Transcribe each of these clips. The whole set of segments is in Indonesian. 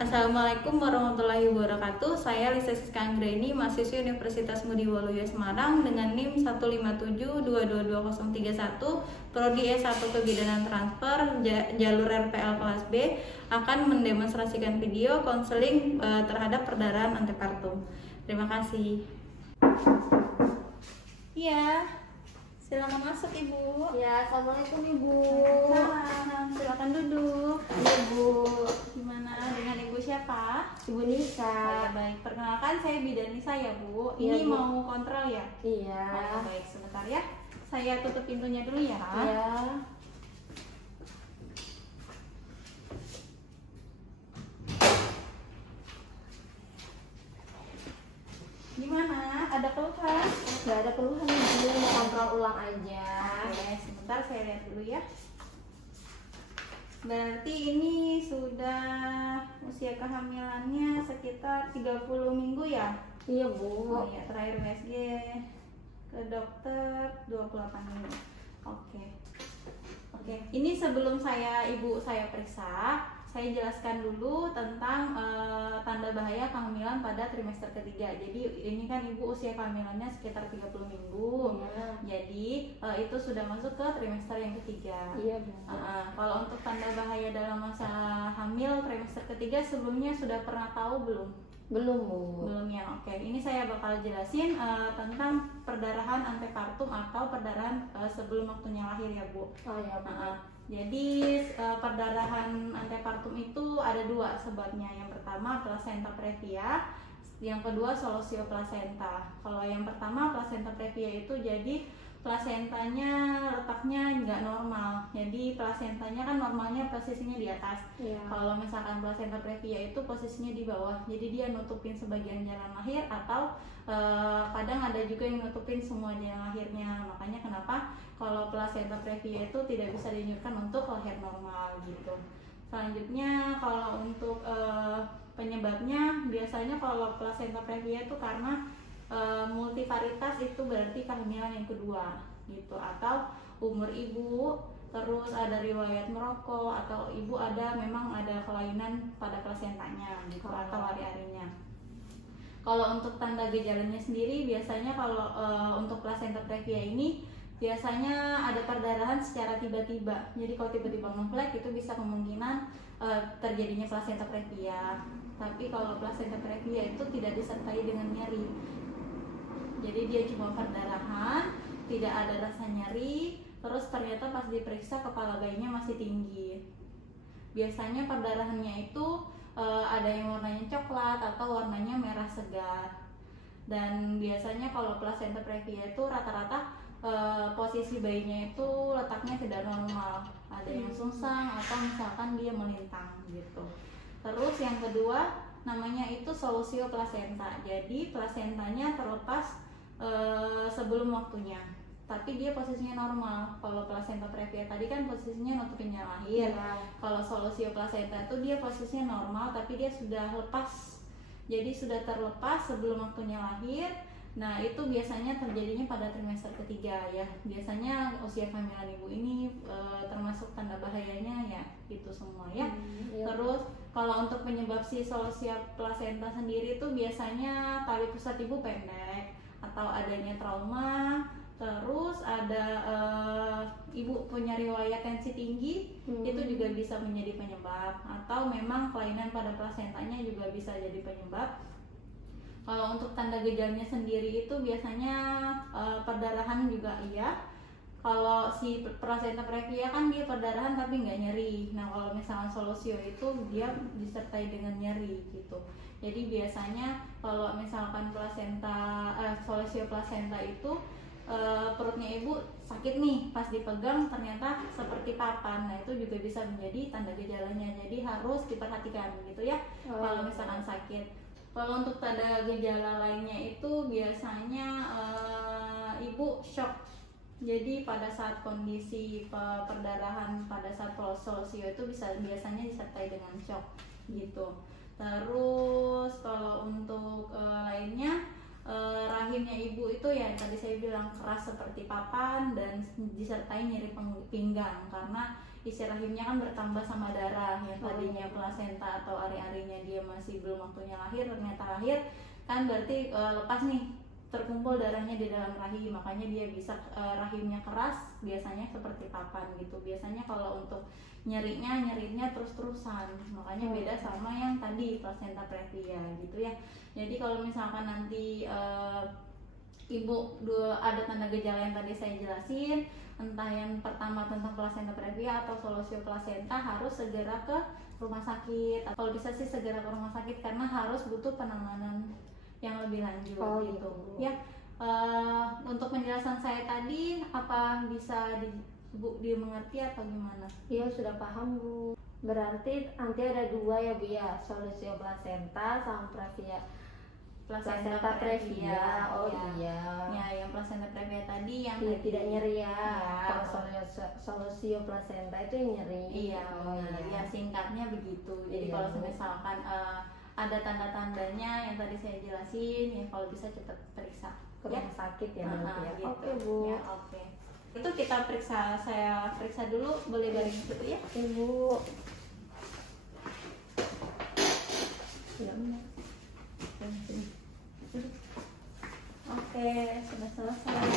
Assalamualaikum warahmatullahi wabarakatuh. Saya Lisa Siska Anggraini, mahasiswi Universitas Ngudi Waluyo Semarang dengan NIM 157222031, Prodi S1 Kebidanan Transfer, jalur RPL kelas B, akan mendemonstrasikan video konseling terhadap perdarahan antepartum. Terima kasih. Iya, silakan masuk Ibu. Ya, assalamualaikum Ibu. Salam, silakan duduk. Iya Bu. Gimana dengan Ibu siapa? Ibu Nisa. Baik, perkenalkan saya Bidan Nisa ya Bu. Iya, Ini Bu. mau kontrol ya? Iya. Baik, sebentar ya. Saya tutup pintunya dulu ya. Iya. Gimana? Ada keluhan? Gak ada keluhan Ibu, mau kontrol ulang aja. Oke, sebentar saya lihat dulu ya. Berarti ini sudah usia kehamilannya sekitar 30 minggu ya? Iya Bu. Oh iya, terakhir USG ke dokter 28 minggu. Oke. Ini sebelum ibu saya periksa, saya jelaskan dulu tentang tanda bahaya kehamilan pada trimester ketiga. Jadi ini kan ibu usia kehamilannya sekitar 30 minggu. Iya. Jadi itu sudah masuk ke trimester yang ketiga. Iya Bu. Kalau untuk tanda bahaya dalam masa hamil trimester ketiga sebelumnya sudah pernah tahu belum? Belum Bu. Belum ya. Oke, ini saya bakal jelasin tentang perdarahan antepartum atau perdarahan sebelum waktunya lahir ya Bu. Oh ya Bu. Jadi perdarahan antepartum itu ada dua sebabnya. Yang pertama placenta previa, yang kedua solosio placenta. Kalau yang pertama placenta previa itu jadi plasentanya letaknya nggak normal. Jadi plasentanya kan normalnya posisinya di atas. Iya. Kalau misalkan placenta previa itu posisinya di bawah. Jadi dia nutupin sebagian jalan lahir atau kadang ada juga yang nutupin semua jalan lahirnya. Makanya kenapa kalau placenta previa itu tidak bisa dianjurkan untuk lahir normal gitu. Selanjutnya kalau untuk penyebabnya biasanya kalau placenta previa itu karena multivaritas, itu berarti kehamilan yang kedua gitu, atau umur ibu, terus ada riwayat merokok, atau ibu memang ada kelainan pada plasentanya gitu, atau hari-harinya. Kalau untuk tanda gejalanya sendiri biasanya kalau untuk placenta previa ini biasanya ada perdarahan secara tiba-tiba. Jadi kalau tiba-tiba ngeflek itu bisa kemungkinan terjadinya placenta previa. Tapi kalau placenta previa itu tidak disertai dengan nyeri. Jadi dia cuma perdarahan, tidak ada rasa nyeri, terus ternyata pas diperiksa kepala bayinya masih tinggi. Biasanya perdarahannya itu ada yang warnanya coklat atau warnanya merah segar. Dan biasanya kalau placenta previa itu rata-rata posisi bayinya itu letaknya tidak normal. Ada yang sungsang atau misalkan dia melintang gitu. Terus yang kedua namanya itu solosio placenta. Jadi plasentanya terlepas sebelum waktunya, tapi dia posisinya normal. Kalau placenta previa tadi kan posisinya nutupin jalan lahir. Kalau solosio placenta itu dia posisinya normal tapi dia sudah lepas, jadi sudah terlepas sebelum waktunya lahir. Nah itu biasanya terjadinya pada trimester ketiga ya. Biasanya usia kehamilan ibu ini termasuk tanda bahayanya ya itu semua ya. Terus kalau untuk penyebab si solosio placenta sendiri itu biasanya tali pusat ibu pendek, atau adanya trauma, terus ada ibu punya riwayat tensi tinggi, itu juga bisa menjadi penyebab, atau memang kelainan pada plasentanya juga bisa jadi penyebab. Kalau untuk tanda gejalanya sendiri itu biasanya perdarahan juga iya. Kalau si placenta previa kan dia perdarahan tapi nggak nyeri. Nah kalau misalnya solosio itu dia disertai dengan nyeri gitu. Jadi biasanya kalau misalkan solosio placenta itu perutnya ibu sakit nih, pas dipegang ternyata seperti papan. Nah itu juga bisa menjadi tanda gejalanya. Jadi harus diperhatikan gitu ya kalau misalkan sakit. Kalau untuk tanda gejala lainnya itu biasanya ibu shock. Jadi pada saat kondisi perdarahan pada saat solosio itu biasanya disertai dengan shock gitu. Terus kalau untuk lainnya rahimnya ibu itu ya tadi saya bilang keras seperti papan dan disertai nyeri pinggang, karena isi rahimnya kan bertambah sama darah, yang tadinya plasenta atau ari-arinya dia masih belum waktunya lahir, ternyata lahir kan berarti lepas nih, terkumpul darahnya di dalam rahim, makanya dia bisa rahimnya keras, biasanya seperti papan gitu. Biasanya kalau untuk nyerinya terus-terusan, makanya beda sama yang tadi plasenta previa gitu ya. Jadi kalau misalkan nanti ibu ada tanda gejala yang tadi saya jelasin, entah yang pertama tentang plasenta previa atau solusio plasenta, harus segera ke rumah sakit. Kalau bisa sih segera ke rumah sakit karena harus butuh penanganan yang lebih lanjut gitu. Ya, untuk penjelasan saya tadi apa bisa Bu dimengerti atau gimana? Iya, sudah paham Bu. Berarti nanti ada dua ya Bu ya, solusio plasenta sama placenta previa. Oh iya. Ya, yang placenta previa tadi yang tidak nyeri ya. Ya. Kalau solusio placenta itu yang nyeri. Iya, ya singkatnya begitu. Jadi kalau misalkan ada tanda-tandanya yang tadi saya jelasin, ya kalau bisa cepat periksa ke rumah sakit ya nanti ya. Gitu. Oke Bu. Ya, oke. Itu kita periksa, saya periksa dulu, boleh garing situ ya? Ibu. Ya. Oke, sudah selesai.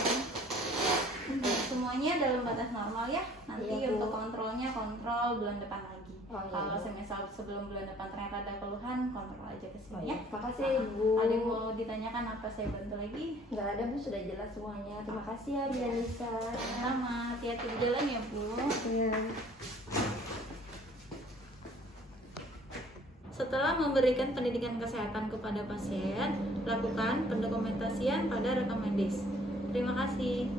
Semuanya dalam batas normal ya. Nanti untuk kontrolnya kontrol bulan depan lagi. Kalau semisal sebelum bulan depan ternyata ada keluhan, kontrol aja ke sini ya. Makasih Bu. Ada yang mau ditanyakan apa saya bantu lagi? Nggak ada Bu, sudah jelas semuanya. Terima kasih ya Bianisa. Sama, hati-hati di jalan ya Bu. Iya. Setelah memberikan pendidikan kesehatan kepada pasien, lakukan pendokumentasian pada rekam medis. Terima kasih.